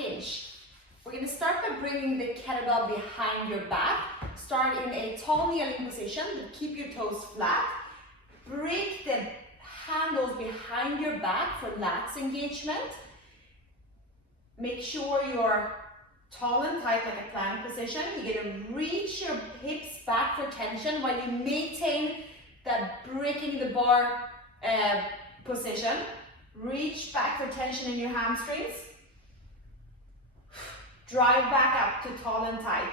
hinge. We're going to start by bringing the kettlebell behind your back. Start in a tall kneeling position, but keep your toes flat. Break the handles behind your back for lats engagement. Make sure you're tall and tight like a plank position. You're going to reach your hips back for tension while you maintain that breaking the bar position. Reach back for tension in your hamstrings. Drive back up to tall and tight.